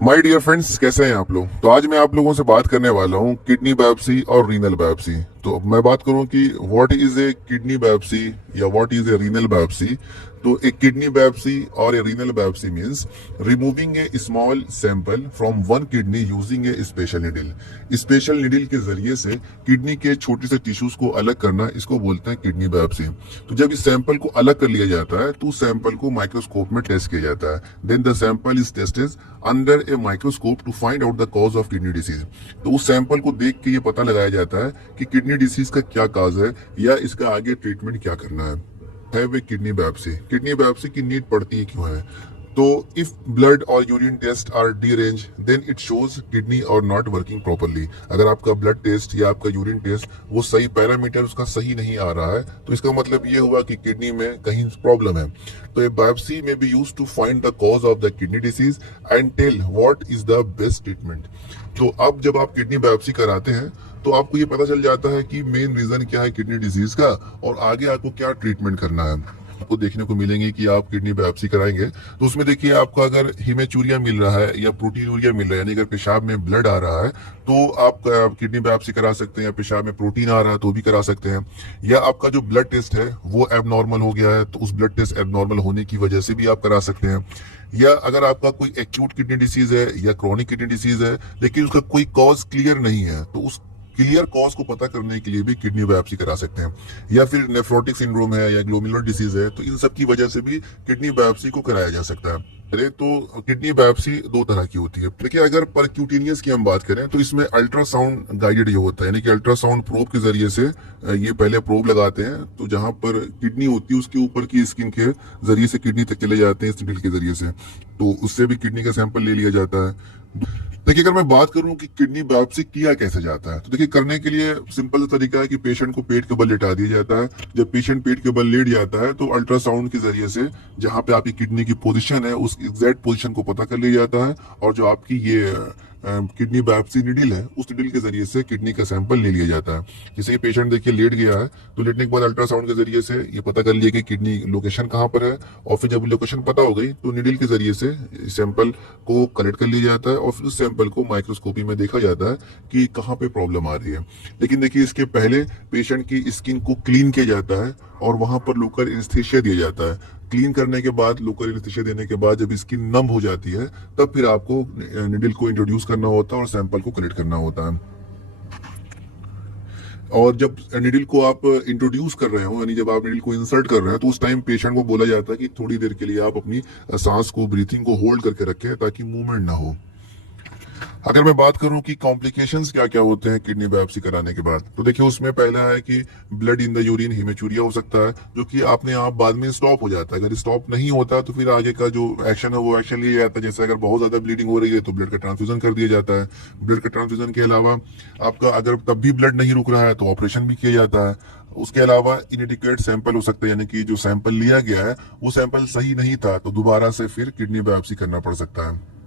My dear friends, कैसे हैं आप लोग। तो आज मैं आप लोगों से बात करने वाला हूं किडनी बायोप्सी और रीनल बायोप्सी। तो मैं बात करूं कि what is a kidney biopsy या what is a renal biopsy. तो एक किडनी बायोप्सी और a renal biopsy means removing a small sample from one kidney using a special needle. Special needle के जरिए से किडनी के छोटे से टिश्यूज को अलग करना, इसको बोलते हैं किडनी बायोप्सी। तो जब इस सैंपल को अलग कर लिया जाता है तो उस सैंपल को माइक्रोस्कोप में टेस्ट किया जाता है। Then the sample is tested under a microscope to find out the cause of kidney disease. तो उस सैंपल को देख के ये पता लगाया जाता है कि किडनी डिसीज का क्या काज है या इसका आगे ट्रीटमेंट क्या करना है वे किडनी बायोप्सी। किडनी बायोप्सी की नीड पड़ती है क्यों है? तो इफ ब्लड और urine test are deranged then it shows kidney are not working properly. अगर आपका ब्लड टेस्ट या आपका यूरिन टेस्ट वो सही पैरामीटर उसका सही नहीं आ रहा है तो इसका मतलब ये हुआ कि किडनी में कहीं प्रॉब्लम है। तो ये बायोप्सी में be used to find the cause of the kidney disease and tell what is the best treatment. तो अब जब आप किडनी बायोप्सी कराते हैं तो आपको ये पता चल जाता है कि मेन रीजन क्या है किडनी डिजीज का और आगे आपको क्या ट्रीटमेंट करना है। आपको देखने को मिलेंगे कि आप किडनी बायोप्सी कराएंगे तो उसमें देखिए आपको अगर हिमेचूरिया मिल रहा है या प्रोटीनूरिया मिल रहा है, यानी अगर पेशाब में ब्लड आ रहा है तो आप किडनी बायोप्सी करा सकते हैं। या पेशाब में प्रोटीन आ रहा है तो भी करा सकते हैं। या आपका जो ब्लड टेस्ट है वो एबनॉर्मल हो गया है तो उस ब्लड टेस्ट एबनॉर्मल होने की वजह से भी आप करा सकते हैं। या अगर आपका कोई एक्यूट किडनी डिसीज है या क्रॉनिक किडनी डिसीज है लेकिन उसका कोई कॉज क्लियर नहीं है तो उस क्लियर कॉज को पता करने के लिए भी किडनी बायोप्सी करा सकते हैं। या फिर नेफ्रोटिक सिंड्रोम है या ग्लोमेरुलर डिसीज है तो इन सब की वजह से भी किडनी बायोप्सी को कराया जा सकता है। अरे तो किडनी बायोप्सी दो तरह की होती है। देखिए अगर परक्यूटेनियस की हम बात करें तो इसमें अल्ट्रासाउंड गाइडेड ये होता है, यानी कि अल्ट्रासाउंड प्रोब के जरिए से ये पहले प्रोब लगाते हैं तो जहां पर किडनी होती है उसके ऊपर की स्किन के जरिए से किडनी तक चले जाते हैं इस नीडल के जरिए से। तो उससे भी किडनी का सैंपल ले लिया जाता है। देखिए अगर मैं बात करूं कि किडनी बायोप्सी किया कैसे जाता है तो देखिए करने के लिए सिंपल तरीका है कि पेशेंट को पेट के बल लेटा दिया जाता है। जब पेशेंट पेट के बल लेट जाता है तो अल्ट्रासाउंड के जरिए से जहां पे आपकी किडनी की पोजीशन है उस एग्जैक्ट पोजीशन को पता कर लिया जाता है और जो आपकी ये किडनी बायोप्सी निडल है उस निडल के जरिए से किडनी का सैंपल ले लिया जाता है। जैसे कि पेशेंट देखिए लेट गया है तो लेटने के बाद अल्ट्रासाउंड के जरिए से ये पता कर लिया कि किडनी लोकेशन कहाँ पर है और फिर जब लोकेशन पता हो गई तो निडल के जरिए से सैंपल को कलेक्ट कर लिया जाता है और फिर उस सैंपल को माइक्रोस्कोपी में देखा जाता है कि कहाँ पे प्रॉब्लम आ रही है। लेकिन देखिए इसके पहले पेशेंट की स्किन को क्लीन किया जाता है और वहां पर लोकल एनेस्थीसिया दिया जाता है। क्लीन करने के बाद लोकल एनेस्थीसिया देने के बाद जब स्किन नम हो जाती है तब फिर आपको निडल को इंट्रोड्यूस करना होता है और सैंपल को कलेक्ट करना होता है। और जब निडल को आप इंट्रोड्यूस कर रहे हो यानी जब आप निडल को इंसर्ट कर रहे हैं तो उस टाइम पेशेंट को बोला जाता है कि थोड़ी देर के लिए आप अपनी सांस को, ब्रीथिंग को होल्ड करके रखें ताकि मूवमेंट ना हो। अगर मैं बात करूं कि कॉम्प्लिकेशंस क्या क्या होते हैं किडनी बायोप्सी कराने के बाद तो देखिए उसमें पहला है कि blood in the urine, haematuria हो सकता है जो कि आपने आप बाद में स्टॉप हो जाता है। अगर स्टॉप नहीं होता तो फिर आगे का जो एक्शन है वो एक्शन लिया जाता है। जैसे अगर बहुत ज्यादा ब्लीडिंग हो रही है तो ब्लड का ट्रांसफ्यूजन कर दिया जाता है। ब्लड का ट्रांसफ्यूजन के अलावा आपका अगर तब भी ब्लड नहीं रुक रहा है तो ऑपरेशन भी किया जाता है। उसके अलावा इनएडिक्वेट सैंपल हो सकता है, यानी कि जो सैंपल लिया गया है वो सैंपल सही नहीं था तो दोबारा से फिर किडनी बायोप्सी करना पड़ सकता है।